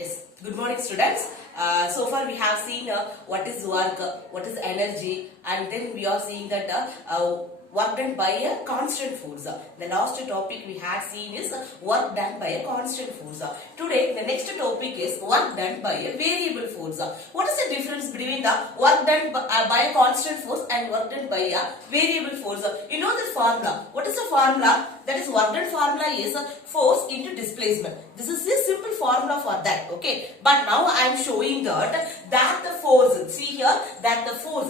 Yes, good morning students. So far we have seen what is work, what is energy, and then we are seeing that work done by a constant force. The last topic we had seen is work done by a constant force. Today the next topic is work done by a variable force. What is the difference between the work done by a constant force and work done by a variable force? You know this formula. What is the formula? That is work done formula is force into displacement. This is a simple formula for that. Okay, but now I am showing that the force, see here, that the force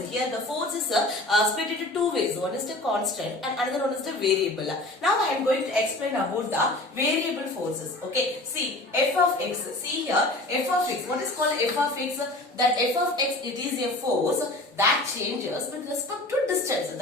is split into two ways. One is the constant and another one is the variable. Now I am going to explain about the variable forces. Okay, see f of x, see here f of x. What is called f of x? That f of x, it is a force that changes with respect to distance.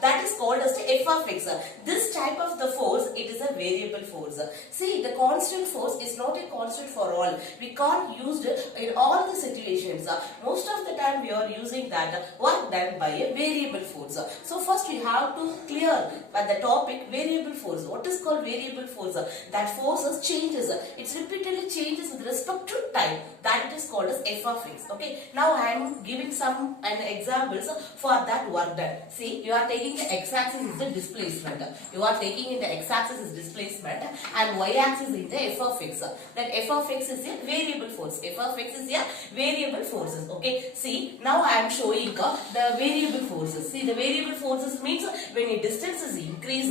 That is called as the f of x. This type of the force, it is a variable force. See, the constant force is not a constant for all. We can't use it in all the situations. Most of the time we are using that work done by a variable force. So first we have to clear the topic variable force. What is called variable force? That force changes. It repeatedly changes with respect to time. That it is called as f of x. Okay. Now I am giving some examples for that work done. See, you are taking the x-axis is the displacement. You are taking in the x-axis is displacement and y-axis is the f of x. That f of x is a variable force. F of x is a variable forces. Okay. See, now I am showing the variable forces. See, the variable forces means when a distance is increases,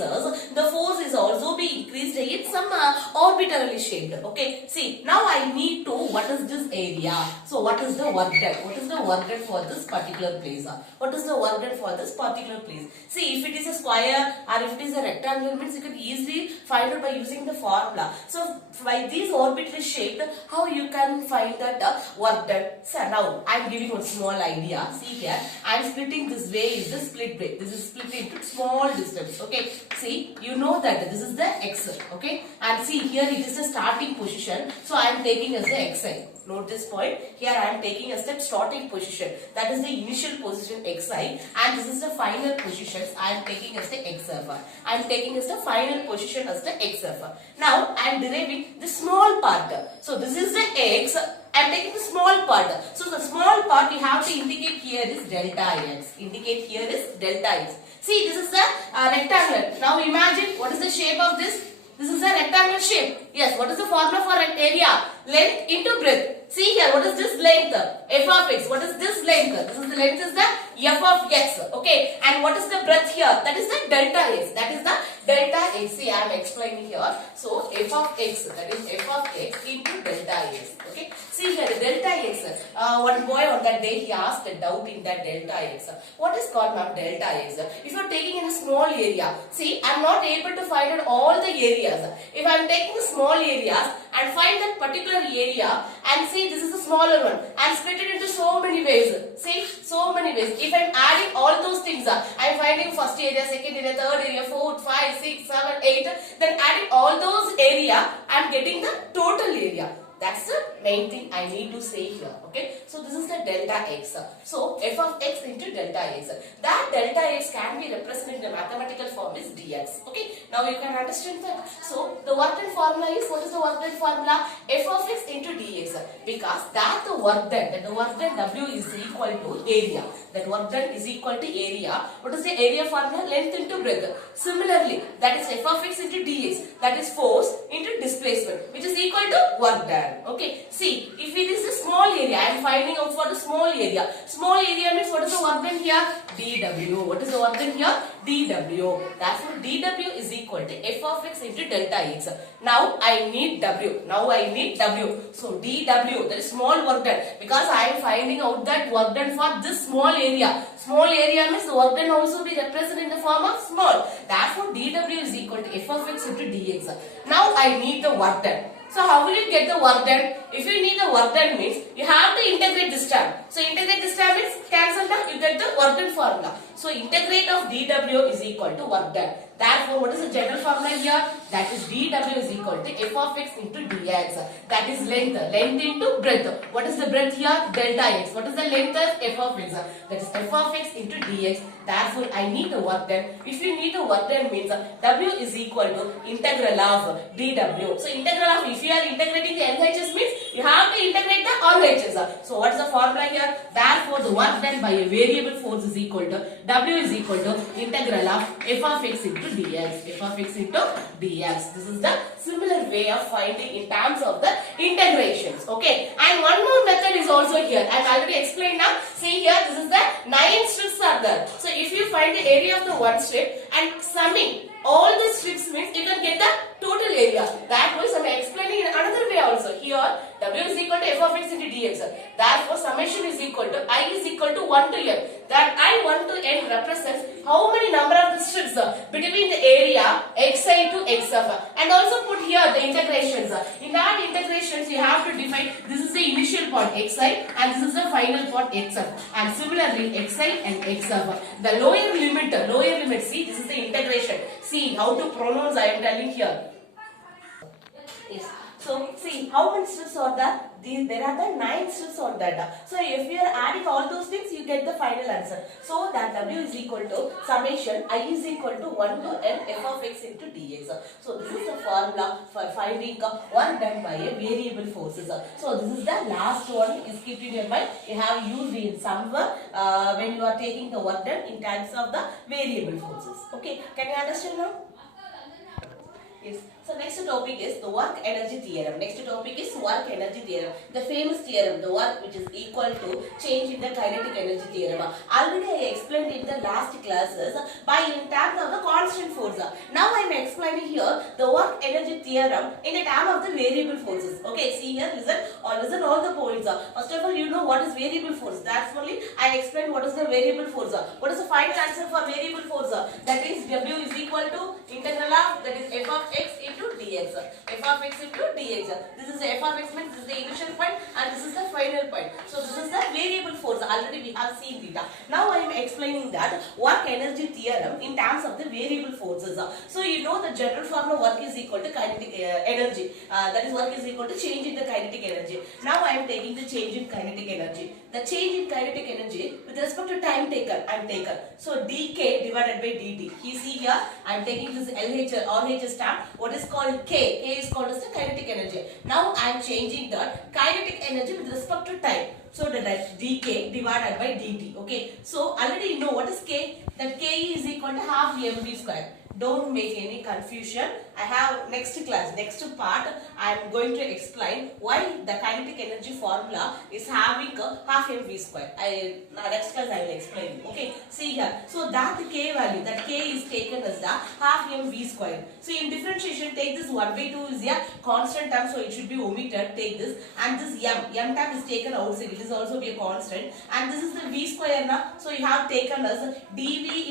the force is also be increased in some arbitrarily shaped. Okay. See, now I need to, what is this area? So what is the work done? What is the work done for this particular place? What is the work done for this particular place? See, if it is a square or if it is a rectangle, means you can easily find out by using the formula. So by these arbitrarily shaped, how you can find that work done? So now I am giving one small idea. See here, I am splitting this way is the split way. This is split into small distance. Okay. See, you know that this is the x. Okay. And see here it is the starting position. So I am taking as the xi. Note this point. Here I am taking as the starting position. That is the initial position xi, and this is the final positions. I am taking as the xf. I am taking as the final position as the xf. Now I am deriving the small part. So this is the x. I am taking the small part. So the small part you have to indicate here is delta x. Indicate here is delta x. See, this is the rectangle. Now imagine what is the shape of this. This is a rectangular shape. Yes, what is the formula for an area? Length into breadth. See here, what is this length? F of x. What is this length? This is the length is the f of x. Okay. And what is the breadth here? That is the delta x. That is the delta x. See, I am explaining here. So, f of x. That is f of x into delta x. Okay. See here, the delta x. One boy on that day, he asked a doubt in that delta x. What is called ma'am delta x? If you are taking in a small area, see, I am not able to find out all the areas. If I am taking small areas and find that particular area and see this is the smaller one and split it into so many ways. See, so many ways. If I am adding all those things, I am finding first area, second area, third area, 4, 5, 6, 7, 8. Then adding all those area, I am getting the total area. That's the main thing I need to say here. Okay. So this is the delta x. So f of x into delta x. That delta x can be represented in the mathematical form is dx. Okay. Now you can understand that. So the work done formula is, what is the work done formula? F of x into dx. Because that the work done W is equal to area. That work done is equal to area. What is the area formula? Length into breadth. Similarly, that is f of x into dx. That is force into displacement, which is equal to work done. Okay. See, if it is a small area, I am finding out for the small area. Small area means what is the work done here? dw. What is the work done here? dw. Therefore, dw is equal to f of x into delta x. Now I need w. So dw, that is small work done. Because I am finding out that work done for this small area. Small area means the work done also be represented in the form of small. Therefore, dw is equal to f of x into dx. Now I need the work done. So how will you get the work done? If you need the work done means you have to integrate this term. So integrate this term means cancel that, you get the work done formula. So integrate of dw is equal to work done. Therefore, what is the general formula here? That is dW is equal to f of x into dx. That is length. Length into breadth. What is the breadth here? Delta x. What is the length? F of x. That is f of x into dx. Therefore, I need the work done. If you need the work done means W is equal to integral of dW. So, integral of, if you are integrating the LHS means you have to integrate the RHS. So, what is the formula here? Therefore, the work done by a variable force is equal to W is equal to integral of f of x into dx. F of x into dx. This is the similar way of finding in terms of the integrations. Okay. And one more method is also here. I have already explained now. See here, this is the 9 strips are there. So, if you find the area of the one strip and summing all the strips means you can get the total area. That was I am explaining in another way also. Here W is equal to f of x into dx. Therefore summation is equal to I is equal to 1 to n. That I 1 to n represents how many number of the strips between the area xi to xf. And also put here the integrations. In that integrations you have to define this is the initial point xi and this is the final point xf. And similarly xi and xf. The lower limit, see this is the integration. See how to pronounce I am telling here. Yes. So see how many strips are there? There are the 9 strips on that. So if you are adding all those things, you get the final answer. So that W is equal to summation I is equal to 1 to n f of x into dx. So this is the formula for finding work done by a variable forces. So this is the last one is kept in your mind. You have used in somewhere when you are taking the work done in terms of the variable forces. Okay, can you understand now? Yes. So next topic is the work energy theorem. Next topic is work energy theorem. The famous theorem, the work which is equal to change in the kinetic energy theorem. Already I explained in the last classes by in terms of the constant force. Now I am explaining here the work energy theorem in the term of the variable forces. Okay, see here, listen all the points. First of all, you know what is variable force. That's only I explained what is the variable force. What is the final answer for variable force? That is W is equal to integral of, that is f of x into dx. F of x into dx. This is the f of x means this is the initial point and this is the final point. So this is the variable force. Already we have seen theta. Now I am explaining that work energy theorem in terms of the variable forces. So you know the general formula work is equal to kinetic energy. That is work is equal to change in the kinetic energy. Now I am taking the change in kinetic energy. The change in kinetic energy with respect to time taken, I am taken. So dk divided by dt. You see here I am taking this LHS term. What is called K? K is called as the kinetic energy. Now I am changing the kinetic energy with respect to time. So that is dk divided by dt. Okay. So already you know what is K? That K is equal to half mv square. Don't make any confusion. I have next class, next part, I am going to explain why the kinetic energy formula is having a half mv square. Next class I will explain. Okay, see here. So that K value, that K is taken as the half mv square. So in differentiation, take this 1 by 2 is a constant term, so it should be omitted. Take this and this m term is taken outside. It is also be a constant. And this is the v square now. So you have taken as dv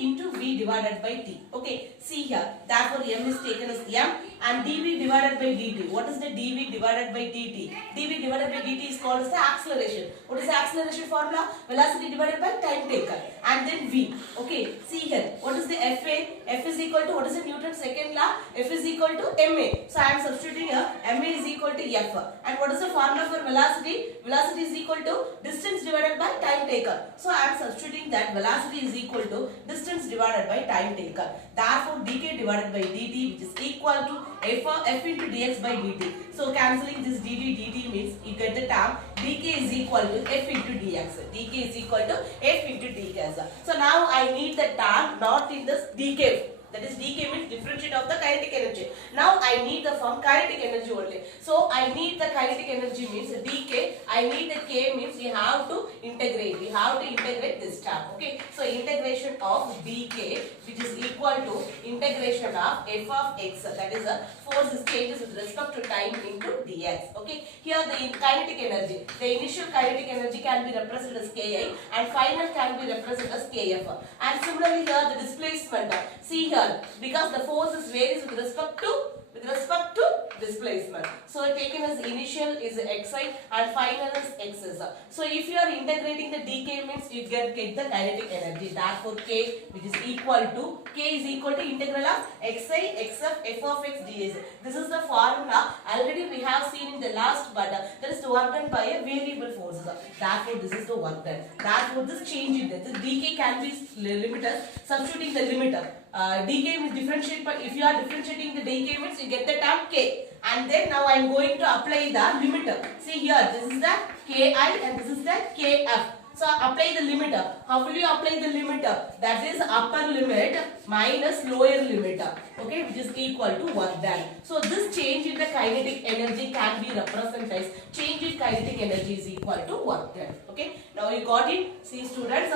into v divided by t. Okay, see here. Therefore, m is taken as m and dv divided by dt. What is the dv divided by dt? dv divided by dt is called as the acceleration. What is the acceleration formula? Velocity divided by time taken. And then v. Okay, see here. What is the Fa? F is equal to, what is the Newton's second law? F is equal to ma. So, I am substituting here. Ma is equal to f. And what is the formula for velocity? Velocity is equal to distance divided by time taken. So, I am substituting that velocity is equal to distance divided by time taken. Therefore, dk divided by dt, which is equal to f into dx by dt. So, cancelling this dt means you get the term dk is equal to f into dx. dk is equal to f into dx. So, now I need the term not in this dk. That is dk means differentiate of the kinetic energy. Now I need the form kinetic energy only. So I need the kinetic energy means dk. I need the k means we have to integrate. We have to integrate this term. Okay. So integration of dk which is equal to integration of f of x. That is a force is changes with respect to time into dx. Okay. Here the kinetic energy. The initial kinetic energy can be represented as ki and final can be represented as kf. And similarly here the displacement. See here, because the forces varies with respect to displacement. So taken as initial is xi and final is xs. So if you are integrating the dk means you get the kinetic energy. Therefore k which is equal to integral of xi xf f of x ds. This is the formula already we have seen in the last, but that is work done by a variable force. Therefore this is the work done. Therefore this change in this dk can be limited. Substituting the limiter. Dk means differentiate, but if you are differentiating the dk means you get the term k, and then now I am going to apply the limiter. See here, this is the ki and this is the kf. So apply the limiter. How will you apply the limiter? That is upper limit minus lower limit. Okay, which is equal to work done. So this change in the kinetic energy can be represented as change in kinetic energy is equal to work done. Okay, now you got it. See students,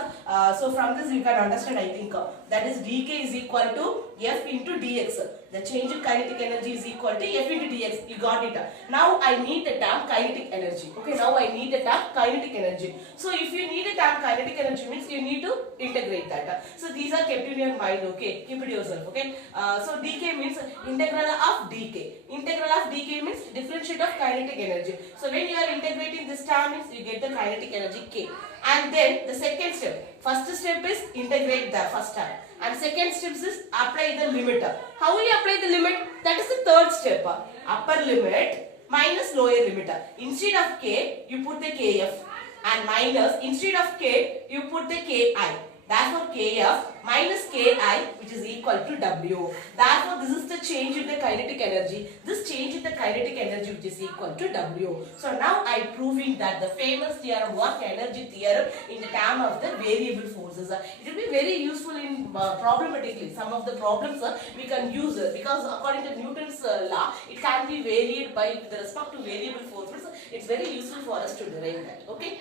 so from this you can understand, I think, that is dk is equal to f into dx. The change in kinetic energy is equal to f into dx. You got it. Now I need the term kinetic energy. Okay, now I need the term kinetic energy. So if you need a term kinetic energy means you need to integrate that. So these are kept in your mind. Okay, keep it yourself. Okay, so dk means integral of dk. Integral of dk means differentiate of kinetic energy. So when you are integrating this term means you get the kinetic energy k. And then the second step. First step is integrate the first term. And second step is apply the limiter. How will you apply the limit? That is the third step. Upper limit minus lower limiter. Instead of k, you put the kf. And minus, instead of k, you put the ki. Therefore, kf minus ki, which is equal to w. Therefore, this is the change in the kinetic energy. This change in the kinetic energy which is equal to w. So now I am proving that the famous theorem, work energy theorem, in the term of the variable forces. It will be very useful in problematically. Some of the problems we can use because according to Newton's law, it can be varied by with respect to variable forces. It's very useful for us to derive that. Okay.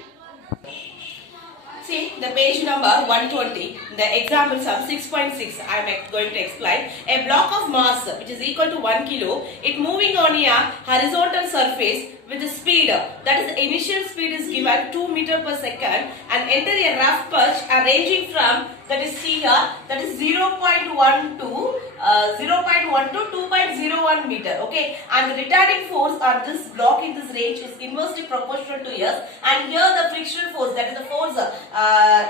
See the page number 120, the example sum 6.6 I am going to explain. A block of mass which is equal to 1 kilo, it moving on a horizontal surface with a speed, that is the initial speed is given 2 meter per second, and enter a rough patch ranging from, that is C here, that is 0.1 to 2.01 meter. Okay, and the retarding force on this block in this range is inversely proportional to S, and here the frictional force, that is the force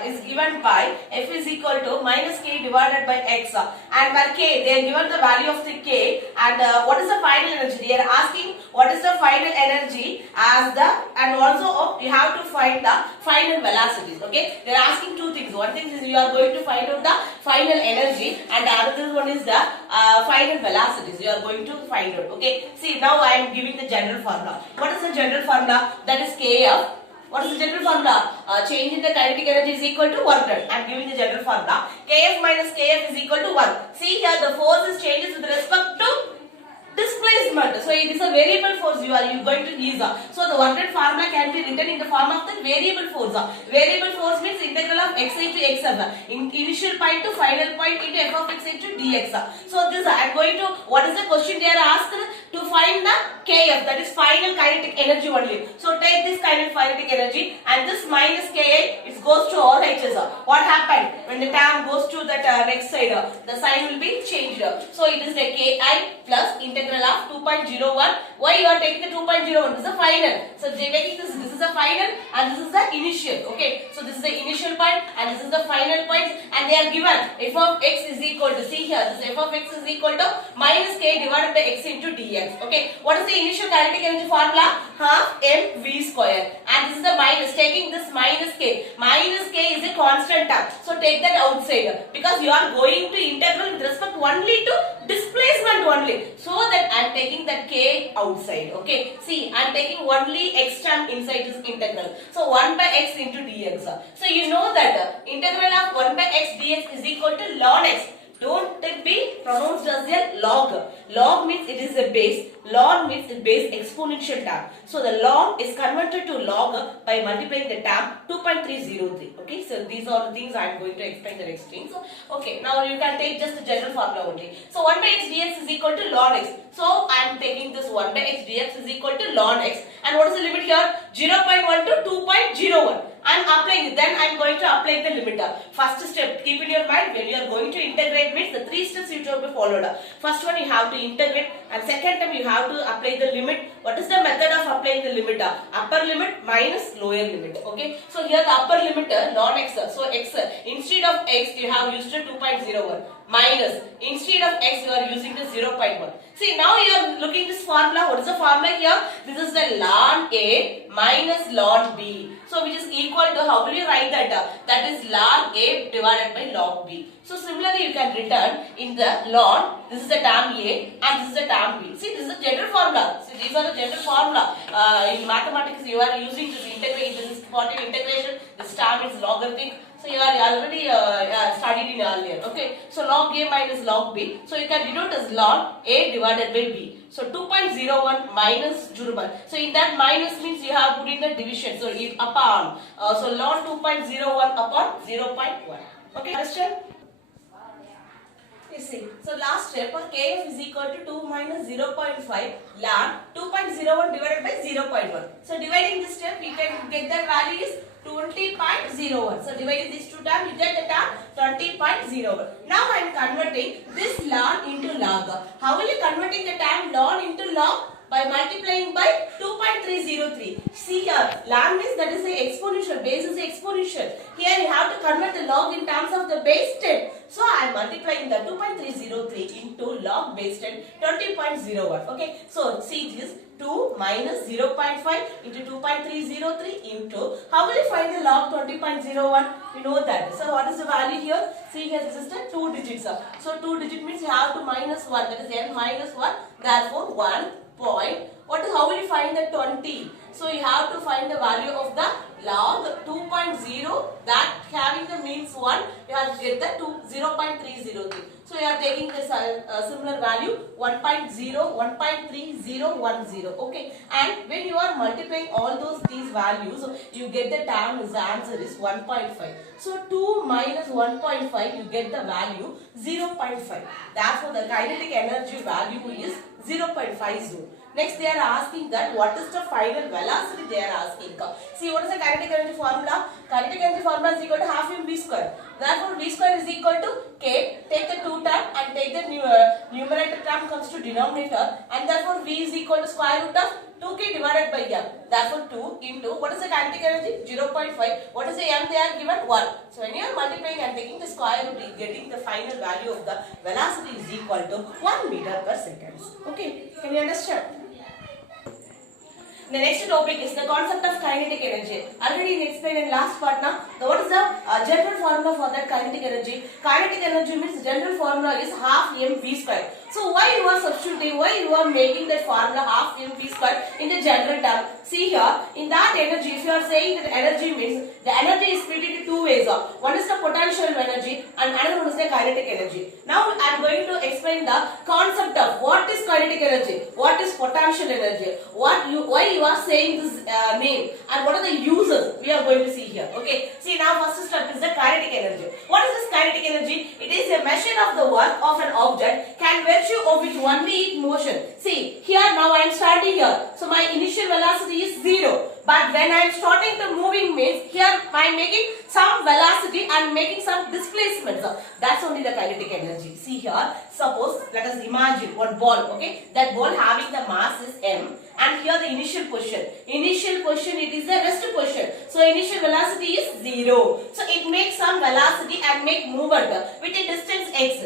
is given by F is equal to minus K divided by X, and where K, they are given the value of the K, and what is the final energy? They are asking what is the final energy as the, and also you have to find the final velocities. Okay, they are asking two things. One thing is you are going to find out the final energy, and the other one is the final velocities you are going to find out. Okay, see now I am giving the general formula. What is the general formula? That is Kf. What is the general formula? Change in the kinetic energy is equal to work done. I am giving the general formula. Kf minus Kf is equal to 1. See here the force is changes with respect to displacement. So it is a variable force you are going to use. So the work done formula can be written in the form of the variable force. Variable force means integral of xi to xf. Initial point to final point into f of x into dx. So this I am going to, what is the question they are asked? To find the kf, that is final kinetic energy only. So take this kinetic energy and this minus ki, it goes to all h's. What happened? When the term goes to that next side, the sign will be changed. So it is the ki plus integral of 2.01. Why you are taking the 2.01? This is the final. So they are taking this is the final and this is the initial. Okay. So this is the initial point and this is the final point, and they are given f of x is equal to, see here, this f of x is equal to minus k divided by x into dx. Okay. What is the initial kinetic energy formula? Half mv square, and this is the minus, taking this minus k. Minus k is a constant term. So take that outside because you are going to integral with respect only to displacement only. So that I am taking that k outside. Okay. See, I am taking only x term inside this integral. So 1 by x into dx. So you know that integral of 1 by x dx is equal to ln x. Don't be pronounced as a log. Log means it is a base. Ln means a base exponential term. So the log is converted to log by multiplying the term 2.303. Okay, so these are the things I am going to explain the next things. Okay, now you can take just the general formula only. So 1 by x dx is equal to ln x. So I am taking this 1 by x dx is equal to ln x. And what is the limit here? 0.1 to 2.01. I'm applying it. Then I'm going to apply the limiter. First step, keep in your mind, when you are going to integrate means the 3 steps you have to be followed. First one you have to integrate, and second time you have to apply the limit. What is the method of applying the limiter? Upper limit minus lower limit. Okay. So here the upper limiter non-x. So x, instead of x you have used a 2.01 minus, instead of x you are using the 0.1. See, now you are looking this formula. What is the formula here? This is the ln A minus ln B. So which is equal to, how will you write that? That is ln A divided by ln B. So similarly you can return in the ln, this is the term A and this is the term B. See, this is the general formula. See, these are the general formula. In mathematics you are using this integration, this is part of integration, this term is logarithmic. So you are already studied in earlier. Okay. So log A minus log B. So you can denote as ln A divided by B. So 2.01 minus Jurban. So in that minus means you have put in the division. So it upon. So ln 2.01 upon 0.1. Okay. Question? You see. So last step, Kf is equal to 2 minus 0.5 ln 2.01 divided by 0.1. So dividing this step, we can get the value is 20.01. So dividing these two terms, you get the term 20.01. Now I am converting this ln into log. How will you converting the term ln into log? By multiplying by 2.303. See here, ln means that is the exponential, base is the exponential. Here you have to convert the log in terms of the base 10. So I am multiplying the 2.303 into log base 10, 20.01. Okay, so see this 2 minus 0.5 into 2.303 into, how will you find the log 20.01? You know that. So what is the value here? See here, this is the 2 digits. So 2 digit means you have to minus 1, that is n minus 1, therefore 1 point. How will you find the 20? So you have to find the value of the log 2.0, that having the means 1, you have to get the 0.303. So you are taking this similar value 1.0, 1.3010. Okay, and when you are multiplying all these values, you get the term, the answer is 1.5. So 2 minus 1.5, you get the value 0.5. Therefore the kinetic energy value is 0.50. Next they are asking that what is the final velocity they are asking. See, what is the kinetic energy formula? Kinetic energy formula is equal to half m v square. Therefore v square is equal to k. Take the 2 term and take the numerator term comes to denominator, and therefore v is equal to square root of 2k divided by m. Therefore 2 into, what is the kinetic energy? 0.5. What is the m they are given? 1. So when you are multiplying and taking the square root, getting the final value of the velocity is equal to 1 meter per second. Okay, can you understand? The next topic is the concept of kinetic energy. Already explained in last part now. What is the general formula for that kinetic energy? Kinetic energy means general formula is half mv square. So why you are substituting, why you are making that formula half mv square in the general term? See here, in that energy, if you are saying that energy means, the energy is split into two ways. One is the potential energy and another one is the kinetic energy. Now I am going to explain the concept of what is kinetic energy, what is potential energy, why you are saying this name, and what are the uses we are going to see here. Okay, see now first step is the kinetic energy. What is this kinetic energy? It is a measure of the work of an object can virtue of which only it motion. See here, now I am starting here, so my initial velocity is 0. But when I am starting to moving means, here I am making some velocity and making some displacement. That's only the kinetic energy. See here, suppose let us imagine one ball. Okay, that ball having the mass is m, and here the initial position. Initial position, it is the rest position. So initial velocity is 0. So it makes some velocity and make movement with a distance x,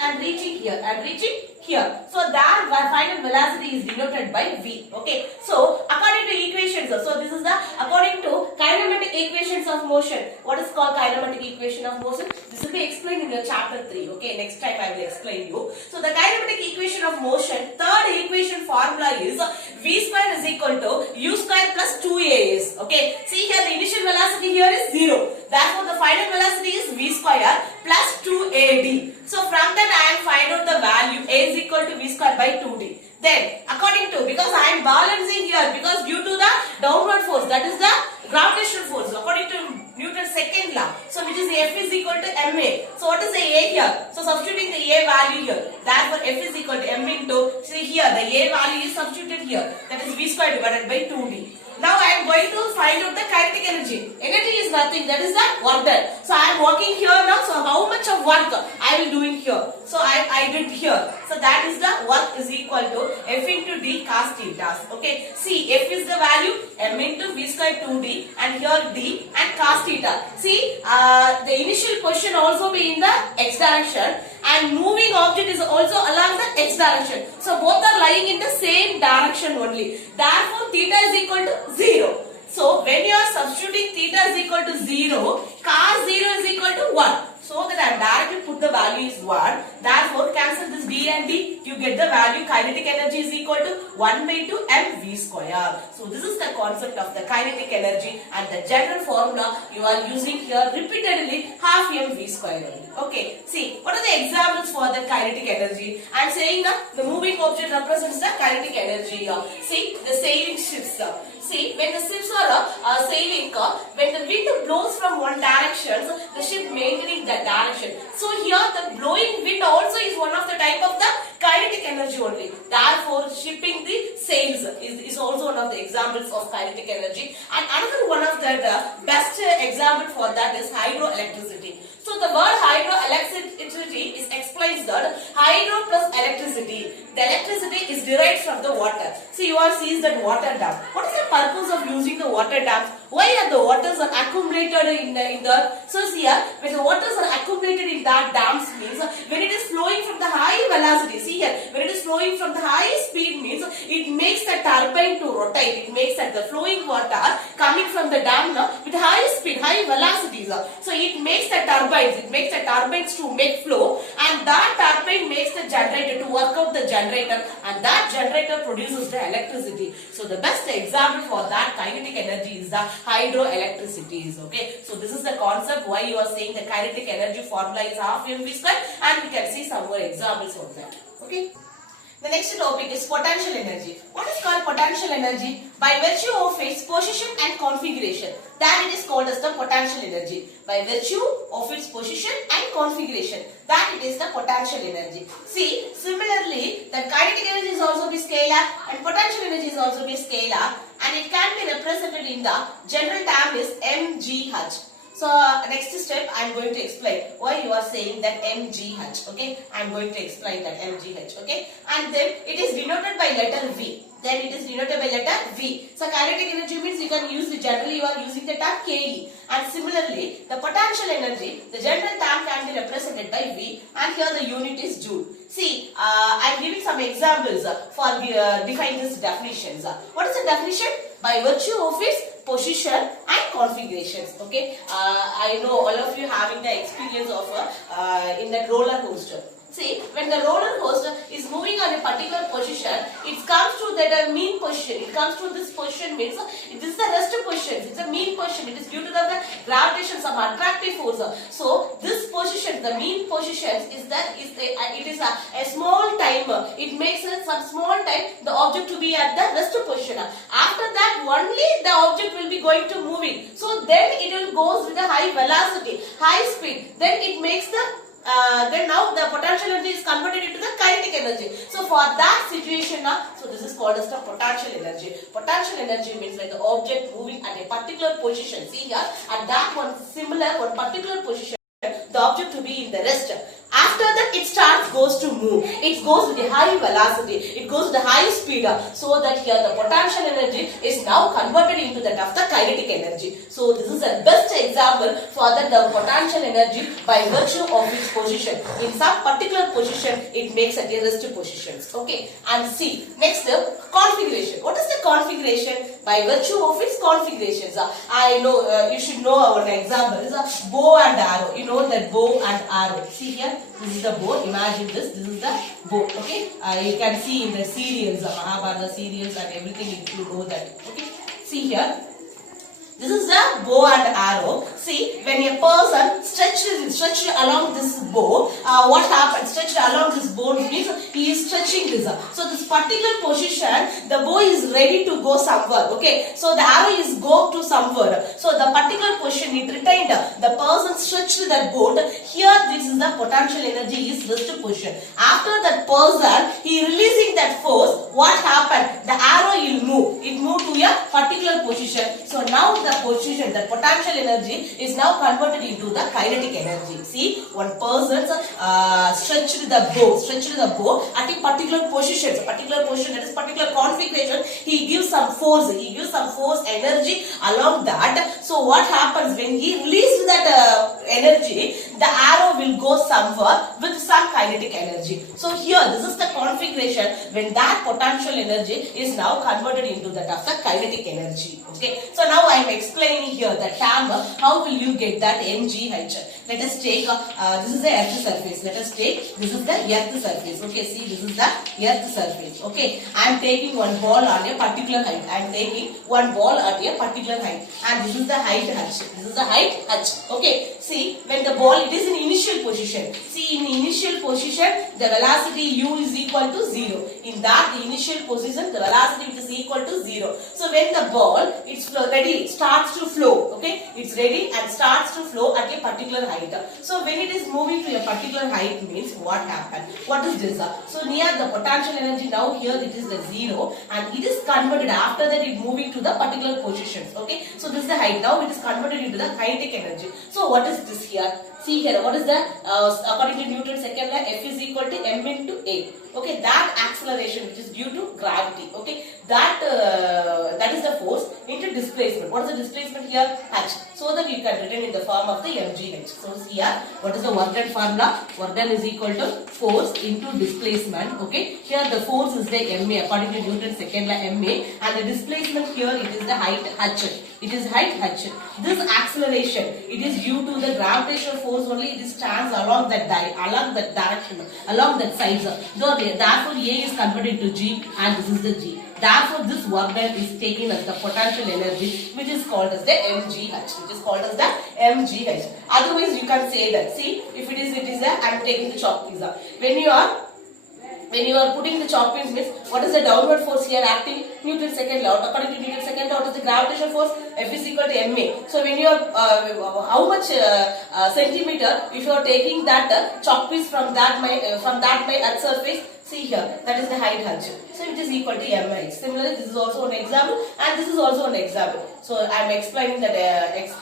and reaching here and reaching here. So that final velocity is denoted by v. Okay. So according to equations, so this is the according to kinematic equations of motion. What is called kinematic equation of motion? This will be explained in your chapter 3. Okay. Next time I will explain you. So the kinematic equation of motion, third equation formula is v square is equal to u square plus 2as. Okay. See here, the initial velocity here is 0. Therefore the final velocity is v square plus 2ad. So from that I am find out the value a is equal to v square by 2d. Then according to, because I am balancing here, because due to the downward force, that is the gravitational force according to Newton's second law, so which is F is equal to ma. So what is the a here? So substituting the a value here, therefore F is equal to m into, see here the a value is substituted here, that is v square divided by 2d. Now I am going to find out the kinetic energy. Energy is nothing, that is the work done. So I am working here now, so how much of work I will doing here? So I did here. So that is the work is equal to F into D cos theta. Okay, see F is the value, M into V square 2D, and here D and cos theta. See, the initial position also be in the x direction, and moving object is also along the x direction. So both are lying in the same direction only. Therefore, theta is equal to 0. So when you are substituting theta is equal to 0, cos 0 is equal to 1. So that I directly put the value is 1. Therefore, cancel this D and D. You get the value kinetic energy is equal to 1 by 2 mv square. So this is the concept of the kinetic energy, and the general formula you are using here repeatedly, half mv square. Okay, see what are the examples for the kinetic energy? I am saying that the moving object represents the kinetic energy. See the sailing ships. See, when the ships are sailing, when the wind blows from one direction, the ship maintaining that direction. So here the blowing wind also is one of the type of the kinetic energy only. Therefore, shipping the sails is also one of the examples of kinetic energy. And another one of the best example for that is hydroelectricity. So the word hydroelectricity is explains that hydro plus electricity. The electricity is derived from the water. See, you all sees that water dam. What is the purpose of using the water dams? Why are the waters are accumulated in the so here when the waters are accumulated in that dams means when it is flowing from the high velocity. See here, when it is flowing from the high speed means it makes the turbine to rotate. It makes that the flowing water coming from the dam with high speed, high velocities. So it makes the turbines. It makes the turbines to make flow, and that turbine makes the generator to work out the generator, and that generator produces the electricity. So the best example for that kinetic energy is the hydroelectricity. Okay, so this is the concept why you are saying the kinetic energy formula is half mv square, and we can see some more examples on that. Okay. The next topic is potential energy. What is called potential energy? By virtue of its position and configuration, that it is called as the potential energy. By virtue of its position and configuration, that it is the potential energy. See, similarly, the kinetic energy is also be scalar and potential energy is also be scalar, and it can be represented in the general term is mgh. So next step I am going to explain why you are saying that mgh. Okay, I am going to explain that mgh. Okay, and then it is denoted by letter V. Then it is denoted by letter V. So kinetic energy means you can use the generally you are using the term Ke, and similarly the potential energy, the general term can be represented by V, and here the unit is joule. See, I am giving some examples for define these definitions. What is the definition? By virtue of its position and configurations. Okay, I know all of you having the experience of in that roller coaster. See, when the roller coaster is moving on a particular position, it comes to that mean position. It comes to this position means this is the rest position. It's a mean position. It is due to the gravitation, some attractive force. So this position, the mean position, is that it is a small time. It makes some small time the object to be at the rest position. After that, only the object will be going to moving. So then it will goes with a high velocity, high speed. Then it makes the then now the potential energy is converted into the kinetic energy. So for that situation so this is called as the potential energy. Potential energy means like the object moving at a particular position. See here, at that one particular position, the object to be in the rest. After that, it goes to move. It goes with the high velocity. It goes with the high speed. So that here the potential energy is now converted into that of the kinetic energy. So this is the best example for that the potential energy by virtue of its position. In some particular position, it makes at the rest positions. Okay. And see, next configuration. What is the configuration? By virtue of its configurations. I know you should know our examples. Bow and arrow. You know that bow and arrow. See here. This is the bow. Imagine this. This is the bow. Okay. You can see in the serials, Mahabharata serials and everything. You know that. Okay. See here. This is the bow and arrow. See, when a person stretched along this bow, what happens? Stretched along this bow means he is stretching this. So this particular position, the bow is ready to go somewhere. Okay, so the arrow is go to somewhere. So the particular position it retained. The person stretched that boat. Here, this is the potential energy is rest position. After that person, he releasing that force. What happened? The arrow will move. It moved to a particular position. potential energy is now converted into the kinetic energy. See, one person stretched the bow at a particular position, that is particular configuration. He gives some force, energy along that. So what happens when he releases that energy, the arrow will go somewhere with some kinetic energy. So here, this is the configuration when that potential energy is now converted into that of the kinetic energy. Okay. So now I am explaining here the term. How will you get that mgh? Let us take this is the earth surface. Let us take this is the earth surface. Okay. See, this is the earth surface. Okay. I am taking one ball on a particular height. And this is the height h. Okay. See, when the ball, it is in initial position. See, in initial position, the velocity u is equal to 0. In that initial position, the velocity is equal to 0. So when the ball, it's ready, it starts to flow. Okay, it's ready and starts to flow at a particular height. So when it is moving to a particular height means what happened? What is this? So near the potential energy, now here it is the 0 and it is converted. After that, it moving to the particular positions. Okay, so this is the height. Now it is converted into the kinetic energy. So what is this here? See here, what is that? According to Newton's second law, F is equal to m into a. Okay, that acceleration which is due to gravity. Okay, that is the force into displacement. What is the displacement here? H. So that you can written in the form of the mgh. So here, what is the work done formula? Work done is equal to force into displacement. Okay, here the force is the ma according to Newton's second law, ma, and the displacement here it is the height h. It is height h. This acceleration, it is due to the gravitational force only. It stands along that direction, along that size. Therefore, A is converted to G and this is the G. Therefore, this work done is taken as the potential energy, which is called as the mgh. Otherwise, you can say that. See, if it is a, I am taking the chalk piece. When you are putting the chalk pins, means what is the downward force here acting? Newton's second law. According to Newton's second law, what is the gravitational force? F is equal to ma. So when you are how much centimeter? If you are taking that chalk piece from that my earth surface, see here, that is the height h. So it is equal to mh. Similarly, this is also an example and this is also an example. So I am explaining that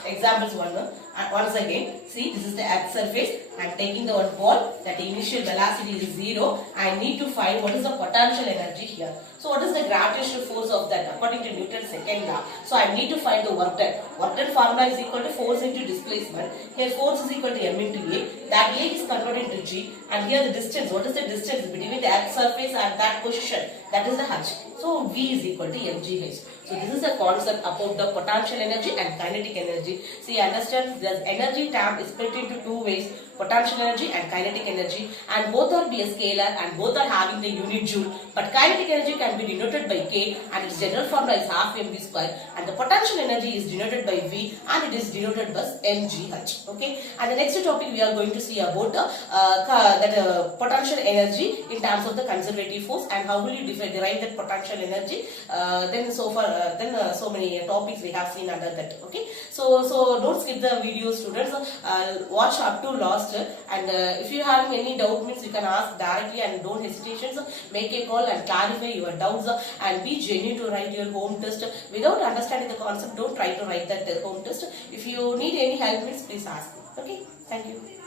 examples once again. See, this is the earth surface. I am taking the one ball. That initial velocity is 0. I need to find what is the potential energy here. So what is the gravitational force of that according to Newton's second law? So I need to find the work done. Work done formula is equal to force into displacement. Here force is equal to m into a. That a is converted into g. And here the distance. What is the distance between the earth surface and that position? That is the h. So V is equal to mgh. So this is the concept about the potential energy and kinetic energy. See, understand the energy term is split into two ways: potential energy and kinetic energy, and both are be a scalar and both are having the unit joule. But kinetic energy can be denoted by K and its general formula is half mv square, and the potential energy is denoted by V and it is denoted by mgh. Okay, and the next topic we are going to see about potential energy in terms of the conservative force and how will you derive that potential energy. So many topics we have seen under that. Okay, so don't skip the video, students. Watch up to last, and if you have any doubt means you can ask directly and don't hesitate. Make a call and clarify your doubts and be genuine to write your home test. Without understanding the concept, don't try to write that home test. If you need any help means please ask. Okay, thank you.